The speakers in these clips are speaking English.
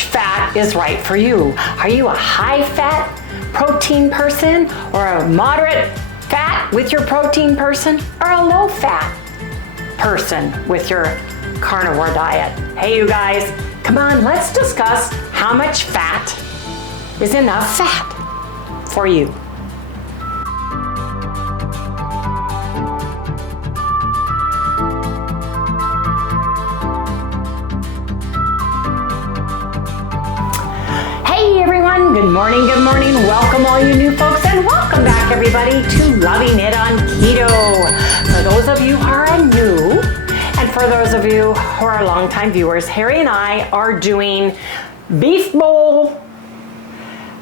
much fat is right for you? Are you a high fat protein person, or a moderate fat with your protein person, or a low fat person with your carnivore diet? Hey you guys, come on, let's discuss how much fat is enough fat for you. Hey everyone, good morning, welcome all you new folks, and welcome back everybody to Loving It on Keto. For those of you who are new, and for those of you who are longtime viewers, Harry and I are doing beef bowl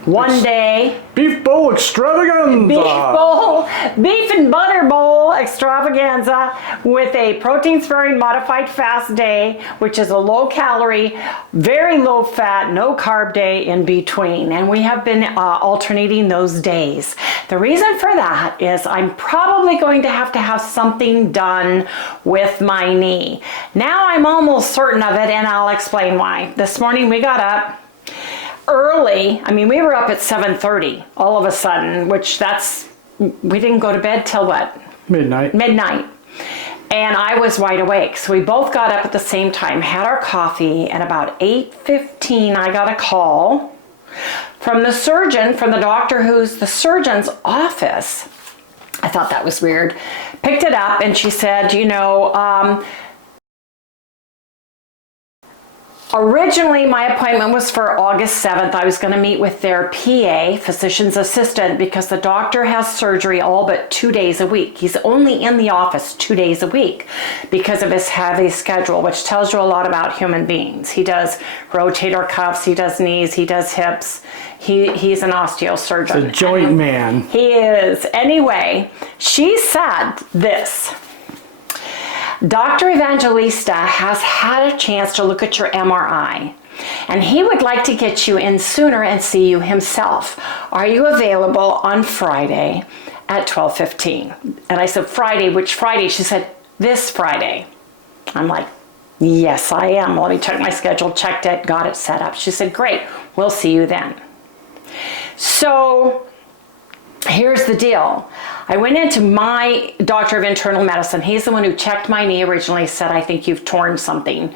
one day. Beef bowl extravaganza. Beef and butter bowl extravaganza with a protein sparing modified fast day, which is a low calorie, very low fat, no carb day in between. And we have been alternating those days. The reason for that is I'm probably going to have something done with my knee. Now I'm almost certain of it, and I'll explain why. This morning we got up early. I mean, we were up at 7:30 all of a sudden, which we didn't go to bed till what? Midnight. And I was wide awake. So we both got up at the same time, had our coffee, and about 8:15 I got a call from the surgeon, from the doctor who's the surgeon's office. I thought that was weird. Picked it up and she said, originally, my appointment was for August 7th. I was going to meet with their PA, physician's assistant, because the doctor has surgery all but 2 days a week. He's only in the office 2 days a week because of his heavy schedule, which tells you a lot about human beings. He does rotator cuffs, he does knees, he does hips. He's an osteosurgeon. A joint man. He is. Anyway, she said this. Dr. Evangelista has had a chance to look at your MRI, and he would like to get you in sooner and see you himself. Are you available on Friday at 12:15? And I said, Friday? Which Friday? She said, this Friday. I'm like, yes, I am. Let me check my schedule, checked it, got it set up. She said, great, we'll see you then. So here's the deal. I went into my doctor of internal medicine. He's the one who checked my knee originally, said, I think you've torn something.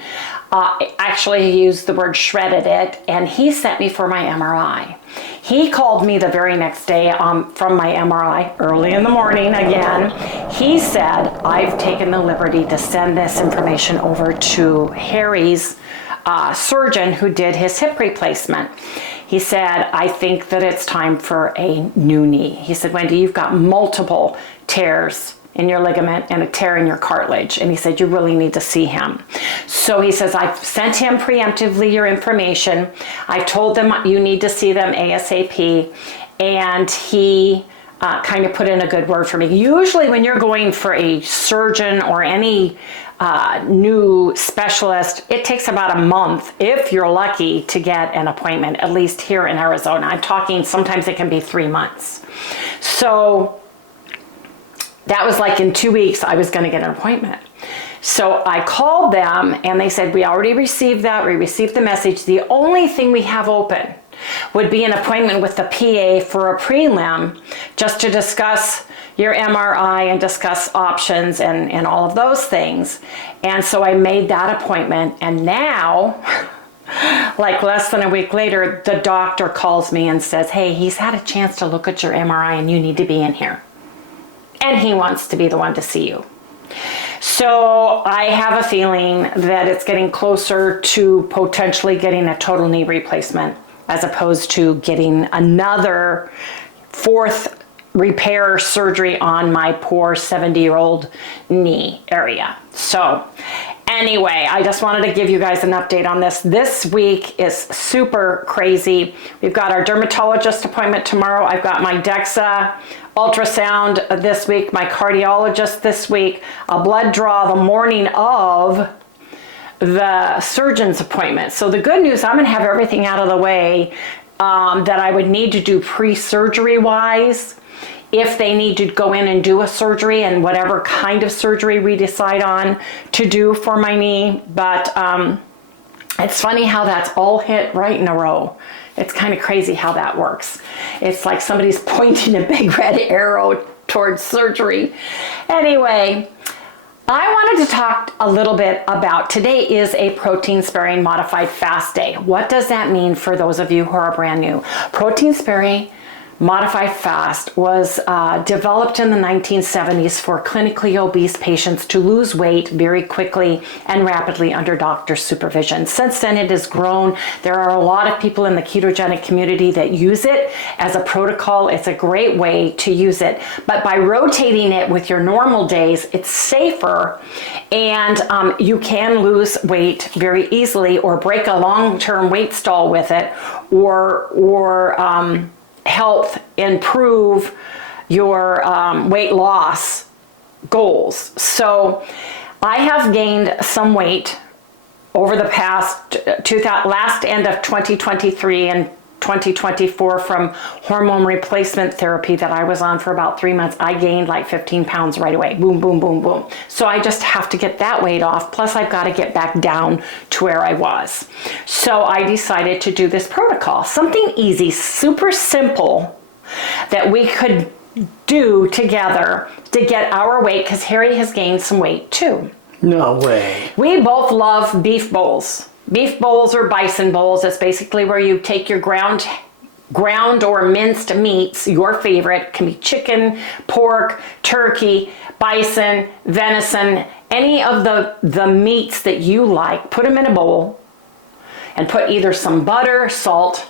Actually, he used the word shredded it, and he sent me for my MRI. He called me the very next day from my MRI, early in the morning again. He said, I've taken the liberty to send this information over to Harry's surgeon who did his hip replacement. He said, I think that it's time for a new knee. He said, Wendy, you've got multiple tears in your ligament and a tear in your cartilage. And he said, you really need to see him. So he says, I've sent him preemptively your information. I told them you need to see them ASAP. And he kind of put in a good word for me. Usually when you're going for a surgeon or any new specialist, it takes about a month, if you're lucky, to get an appointment, at least here in Arizona. I'm talking, sometimes it can be 3 months. So that was like in 2 weeks, I was going to get an appointment. So I called them and they said, we already received that. We received the message. The only thing we have open would be an appointment with the PA for a prelim, just to discuss your MRI and discuss options and all of those things. And so I made that appointment, and now, like less than a week later, the doctor calls me and says, hey, he's had a chance to look at your MRI and you need to be in here. And he wants to be the one to see you. So I have a feeling that it's getting closer to potentially getting a total knee replacement, as opposed to getting another fourth repair surgery on my poor 70-year-old knee area. So anyway, I just wanted to give you guys an update on this. This week is super crazy. We've got our dermatologist appointment tomorrow. I've got my DEXA ultrasound this week, my cardiologist this week, a blood draw the morning of the surgeon's appointment. So the good news, I'm gonna have everything out of the way that I would need to do pre-surgery wise, if they need to go in and do a surgery, and whatever kind of surgery we decide on to do for my knee. But It's funny how that's all hit right in a row. It's kind of crazy how that works. It's like somebody's pointing a big red arrow towards surgery. Anyway, I wanted to talk a little bit about, today is a protein sparing modified fast day. What does that mean for those of you who are brand new? Protein sparing modified fast was developed in the 1970s for clinically obese patients to lose weight very quickly and rapidly under doctor supervision. Since then, it has grown. There are a lot of people in the ketogenic community that use it as a protocol. It's a great way to use it. But by rotating it with your normal days, it's safer, and you can lose weight very easily or break a long-term weight stall with it, or help improve your weight loss goals. So I have gained some weight over the past last end of 2023 and 2024 from hormone replacement therapy that I was on for about 3 months. I gained like 15 pounds right away. Boom, boom, boom, boom. So I just have to get that weight off. Plus I've got to get back down to where I was. So I decided to do this protocol, something easy, super simple that we could do together to get our weight, because Harry has gained some weight too. No way. We both love beef bowls. Beef bowls or bison bowls. It's basically where you take your ground or minced meats, your favorite, can be chicken, pork, turkey, bison, venison, any of the meats that you like, put them in a bowl and put either some butter, salt,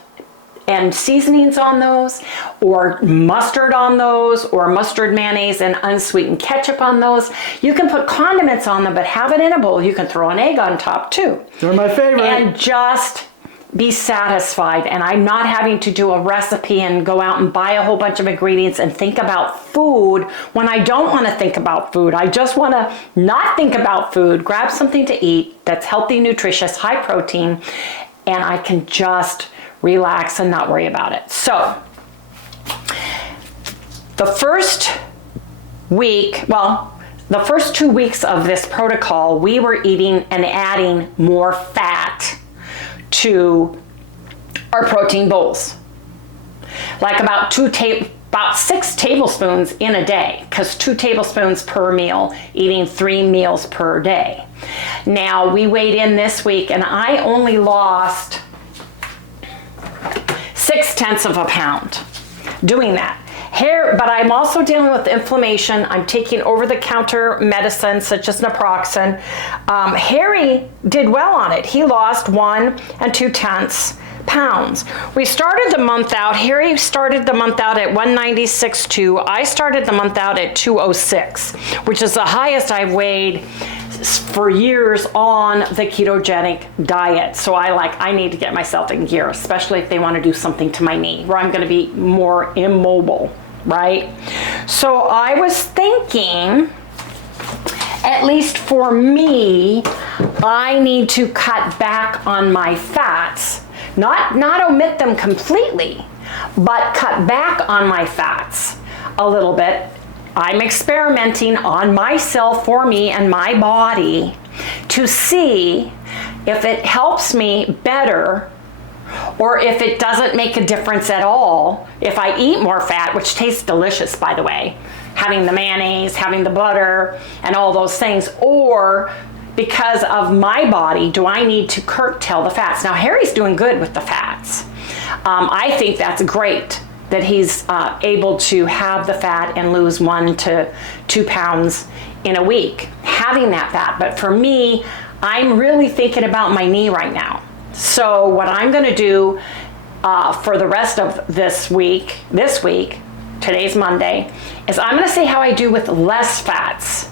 and seasonings on those, or mustard on those, or mustard, mayonnaise, and unsweetened ketchup on those. You can put condiments on them, but have it in a bowl. You can throw an egg on top too. They're my favorite. And just be satisfied. And I'm not having to do a recipe and go out and buy a whole bunch of ingredients and think about food when I don't want to think about food. I just want to not think about food, grab something to eat that's healthy, nutritious, high protein, and I can just relax and not worry about it. So the first week, the first 2 weeks of this protocol, we were eating and adding more fat to our protein bowls. Like about 6 tablespoons in a day, because 2 tablespoons per meal, eating 3 meals per day. Now we weighed in this week and I only lost 0.6 of a pound doing that. But I'm also dealing with inflammation. I'm taking over-the-counter medicine such as naproxen. Harry did well on it. He lost 1 2/10 pounds. We started the month out, Harry started the month out at 196.2. I started the month out at 206, which is the highest I've weighed for years on the ketogenic diet. So I need to get myself in gear, especially if they want to do something to my knee where I'm going to be more immobile, right? So I was thinking, at least for me, I need to cut back on my fats, not omit them completely, but cut back on my fats a little bit. I'm experimenting on myself, for me and my body, to see if it helps me better or if it doesn't make a difference at all if I eat more fat, which tastes delicious, by the way, having the mayonnaise, having the butter, and all those things, or because of my body, do I need to curtail the fats? Now, Harry's doing good with the fats. I think that's great that he's able to have the fat and lose 1 to 2 pounds in a week, having that fat. But for me, I'm really thinking about my knee right now. So what I'm gonna do for the rest of this week, today's Monday, is I'm gonna see how I do with less fats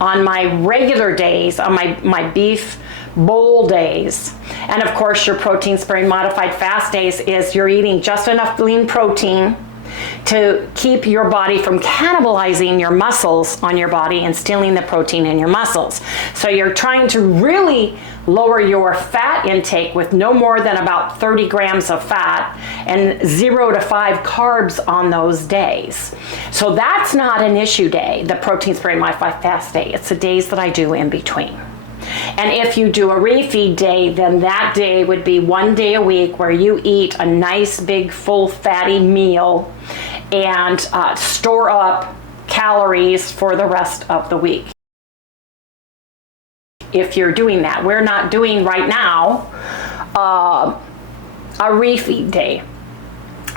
on my regular days, on my beef bowl days. And of course, your protein sparing modified fast days is you're eating just enough lean protein to keep your body from cannibalizing your muscles on your body and stealing the protein in your muscles. So you're trying to really lower your fat intake with no more than about 30 grams of fat and 0 to 5 carbs on those days. So that's not an issue day, the protein sparing modified fast day. It's the days that I do in between. And if you do a refeed day, then that day would be 1 day a week where you eat a nice big full fatty meal and store up calories for the rest of the week. If you're doing that, we're not doing right now a refeed day.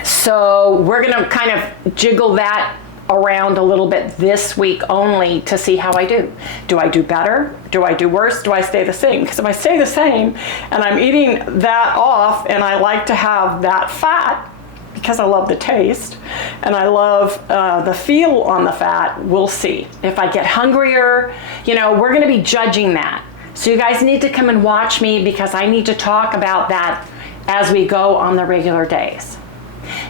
So we're gonna kind of jiggle that around a little bit this week only to see how I do. Do I do better? Do I do worse? Do I stay the same? Because if I stay the same and I'm eating that off and I like to have that fat because I love the taste and I love the feel on the fat, we'll see. If I get hungrier, you know, we're gonna be judging that. So you guys need to come and watch me because I need to talk about that as we go on the regular days.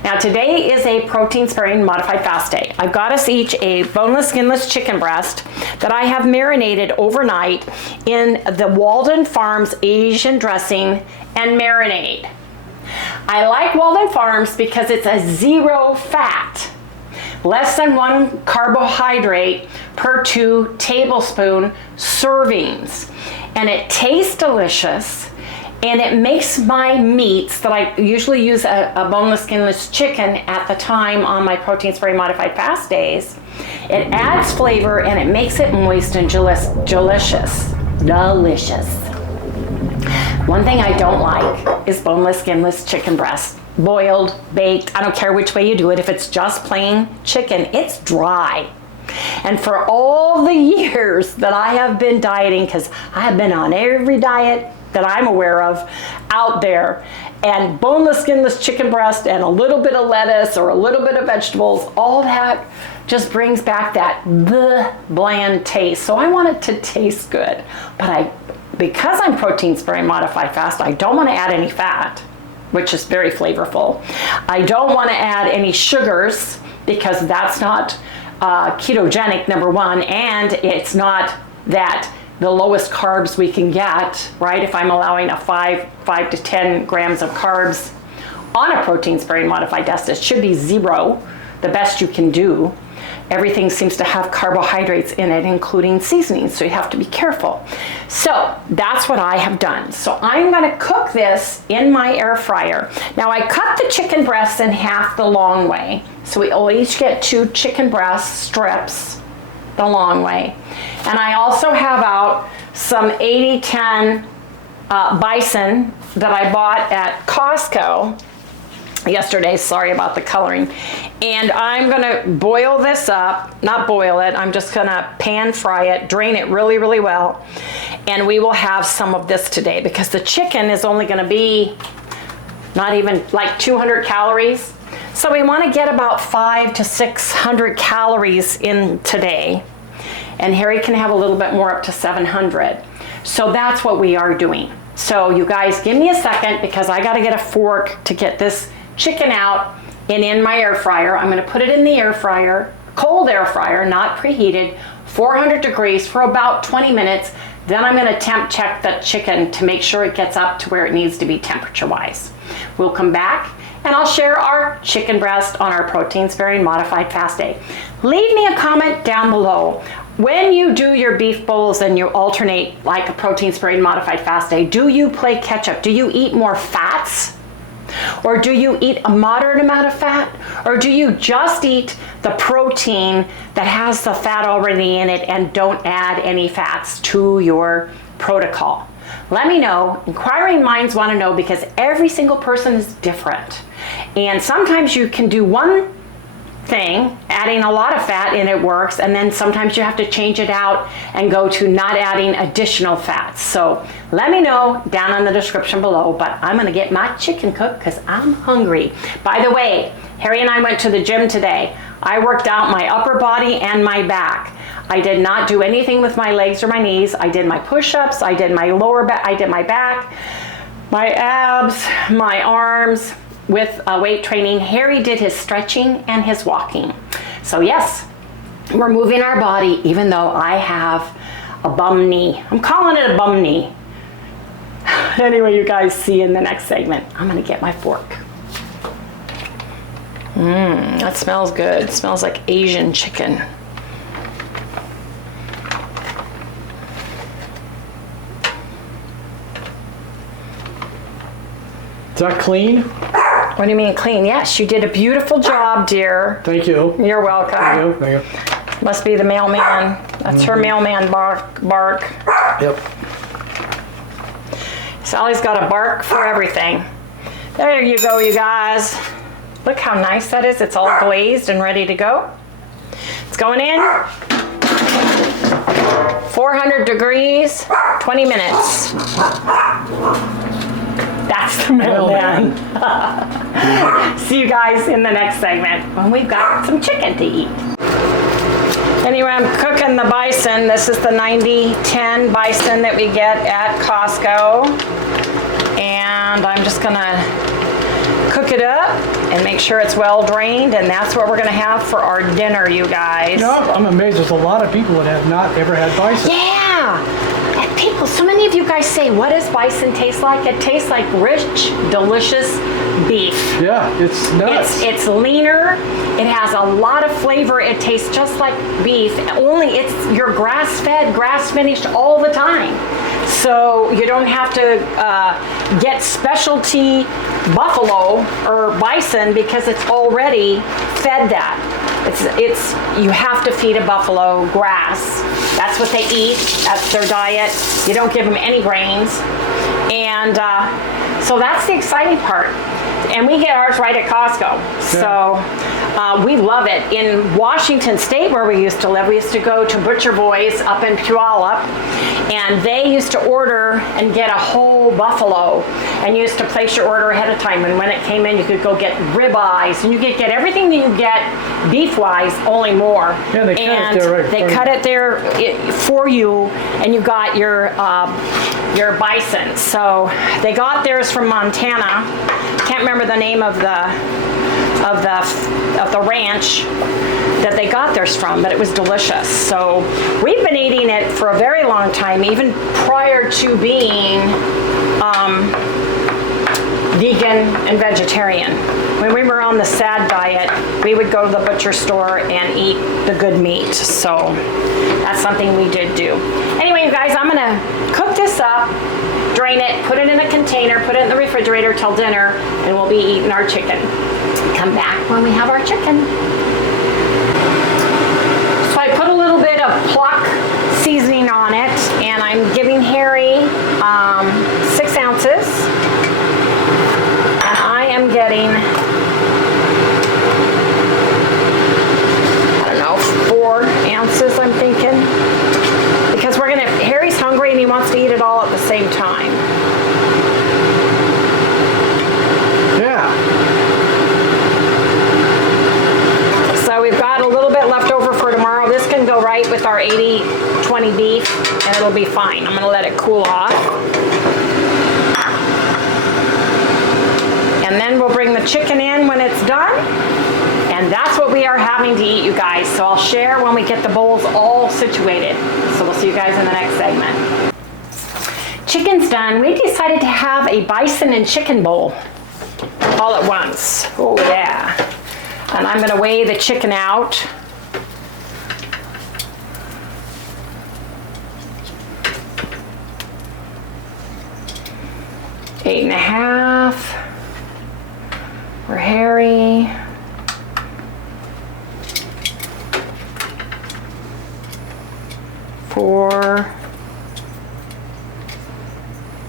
Now today is a protein sparing modified fast day. I've got us each a boneless, skinless chicken breast that I have marinated overnight in the Walden Farms Asian dressing and marinade. I like Walden Farms because it's a 0 fat, less than 1 carbohydrate per 2 tablespoon servings. And it tastes delicious. And it makes my meats that I usually use a boneless, skinless chicken at the time on my protein sparing modified fast days. It adds flavor and it makes it moist and delicious. One thing I don't like is boneless, skinless chicken breast. Boiled, baked, I don't care which way you do it. If it's just plain chicken, it's dry. And for all the years that I have been dieting, because I have been on every diet that I'm aware of out there, and boneless, skinless chicken breast and a little bit of lettuce or a little bit of vegetables, all that just brings back that bland taste. So I want it to taste good, but because I'm protein sparing modified fast, I don't want to add any fat, which is very flavorful. I don't want to add any sugars because that's not ketogenic, number one, and it's not that the lowest carbs we can get, right? If I'm allowing a 5 to 10 grams of carbs on a protein sparing modified fast, it should be 0, the best you can do. Everything seems to have carbohydrates in it, including seasonings, so you have to be careful. So that's what I have done. So I'm gonna cook this in my air fryer. Now I cut the chicken breasts in half the long way. So we will each get 2 chicken breast strips the long way. And I also have out some 80-10 bison that I bought at Costco yesterday. Sorry about the coloring. And I'm gonna boil this up, not boil it, I'm just gonna pan fry it, drain it really, really well. And we will have some of this today because the chicken is only gonna be not even like 200 calories. So we wanna get about 500 to 600 calories in today. And Harry can have a little bit more, up to 700. So that's what we are doing. So you guys give me a second because I gotta get a fork to get this chicken out and in my air fryer. I'm gonna put it in the air fryer, cold air fryer, not preheated, 400 degrees for about 20 minutes. Then I'm gonna temp check the chicken to make sure it gets up to where it needs to be temperature wise. We'll come back and I'll share our chicken breast on our protein sparing modified fast day. Leave me a comment down below. When you do your beef bowls and you alternate like a protein sparing modified fast day, do you play catch up? Do you eat more fats? Or do you eat a moderate amount of fat? Or do you just eat the protein that has the fat already in it and don't add any fats to your protocol? Let me know. Inquiring minds want to know because every single person is different. And sometimes you can do one thing, adding a lot of fat, and it works, and then sometimes you have to change it out and go to not adding additional fats. So let me know down in the description below, but I'm gonna get my chicken cooked because I'm hungry. By the way, Harry and I went to the gym today. I worked out my upper body and my back. I did not do anything with my legs or my knees. I did my push-ups, I did my lower back, I did my back, my abs, my arms, with weight training. Harry did his stretching and his walking. So yes, we're moving our body even though I have a bum knee. I'm calling it a bum knee. Anyway, you guys see in the next segment. I'm gonna get my fork. That smells good. It smells like Asian chicken. Is that clean? What do you mean clean? Yes, you did a beautiful job, dear. Thank you. You're welcome. Thank you. Thank you. Must be the mailman. That's her mailman bark. Yep. Sally's got a bark for everything. There you go, you guys. Look how nice that is. It's all glazed and ready to go. It's going in. 400 degrees, 20 minutes. That's the mailman. See you guys in the next segment when we've got some chicken to eat. Anyway, I'm cooking the bison. This is the 90-10 bison that we get at Costco. And I'm just gonna cook it up and make sure it's well drained, and that's what we're gonna have for our dinner, you guys. You know, I'm amazed there's a lot of people that have not ever had bison. Yeah! And people, so many of you guys say, what does bison taste like? It tastes like rich, delicious beef. Yeah, it's nuts. It's leaner. It has a lot of flavor. It tastes just like beef. Only you're grass-fed, grass-finished all the time. So you don't have to get specialty buffalo or bison because it's already fed that. You have to feed a buffalo grass. That's what they eat. That's their diet. You don't give them any grains. And so that's the exciting part. And we get ours right at Costco. So we love it. In Washington State, where we used to live, we used to go to Butcher Boys up in Puyallup, and they used to order and get a whole buffalo, and you used to place your order ahead of time. And when it came in, you could go get ribeyes, and you could get everything that you get beef-wise, only more. Yeah, they cut it there, right? They cut it there for you, and you got your bison. So they got theirs from Montana. Can't remember the name of the ranch that they got theirs from, but it was delicious. So we've been eating it for a very long time, even prior to being vegan and vegetarian. When we were on the SAD diet, we would go to the butcher store and eat the good meat. So that's something we did do. Anyway, you guys, I'm gonna cook this up, drain it, put it in a container, put it in the refrigerator till dinner, and we'll be eating our chicken. Come back when we have our chicken. So I put a little bit of PLUCK seasoning on it, and I'm giving Harry 6 ounces. And I am getting, I don't know, 4 ounces, I'm thinking. Because Harry's hungry and he wants to eat it all at the same time. Yeah. So we've got a little bit left over for tomorrow. This can go right with our 80-20 beef, and it'll be fine. I'm gonna let it cool off. And then we'll bring the chicken in when it's done. And that's what we are having to eat, you guys. So I'll share when we get the bowls all situated. So we'll see you guys in the next segment. Chicken's done. We decided to have a bison and chicken bowl all at once. Oh yeah. And I'm gonna weigh the chicken out. Eight and a half for Harry. 4,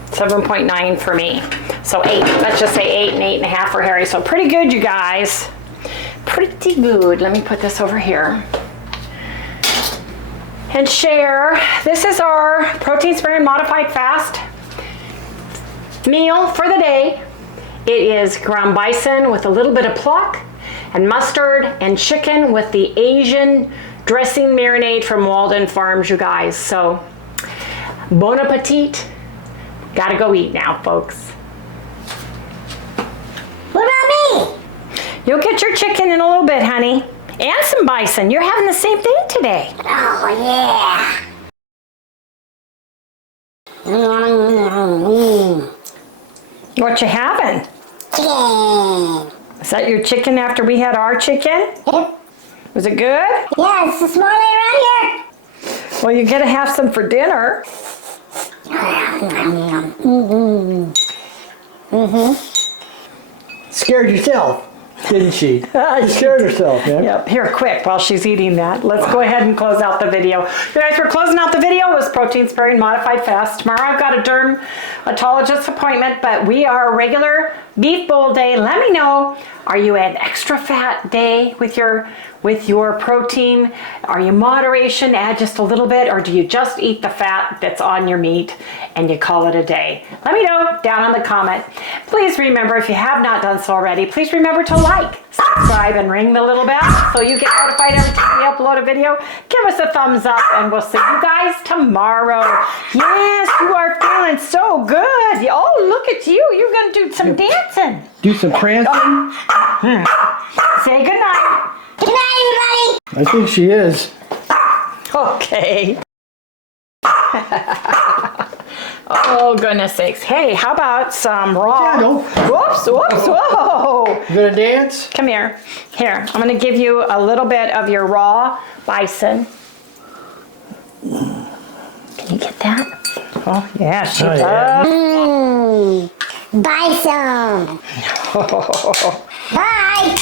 7.9 for me. So 8, let's just say 8 and 8.5 for Harry. So pretty good, you guys. Pretty good. Let me put this over here. And share. This is our protein sparing modified fast meal for the day. It is ground bison with a little bit of PLUCK and mustard, and chicken with the Asian dressing marinade from Walden Farms, you guys. So bon appetit. Gotta go eat now, folks. What about me? You'll get your chicken in a little bit, honey. And some bison. You're having the same thing today. Oh, yeah. What you having? Chicken. Is that your chicken after we had our chicken? Yep. Was it good? Yeah, it's the small around here. Well, you gotta have some for dinner. scared yourself, didn't she? She scared herself, man. Yep, here, quick, while she's eating that. Let's go ahead and close out the video. You guys, we're closing out the video. It was protein sparing modified fast. Tomorrow I've got a dermatologist appointment, but we are a regular beef bowl day. Let me know, are you an extra fat day with your protein? Are you moderation, add just a little bit, or do you just eat the fat that's on your meat and you call it a day? Let me know down on the comment. Please remember, if you have not done so already, please remember to like, subscribe, and ring the little bell so you get notified every time we upload a video. Give us a thumbs up, and we'll see you guys tomorrow. Yes, you are feeling so good. Oh, look at you. You're going to do some dancing. Do some prancing? Say goodnight. Good night, everybody. I think she is. Okay. Oh, goodness sakes. Hey, how about some raw? Yeah, no. Whoops, whoops, whoa. You gonna dance? Come here. Here, I'm going to give you a little bit of your raw bison. Can you get that? Oh, yeah, she does. Yeah. Bison. Bye.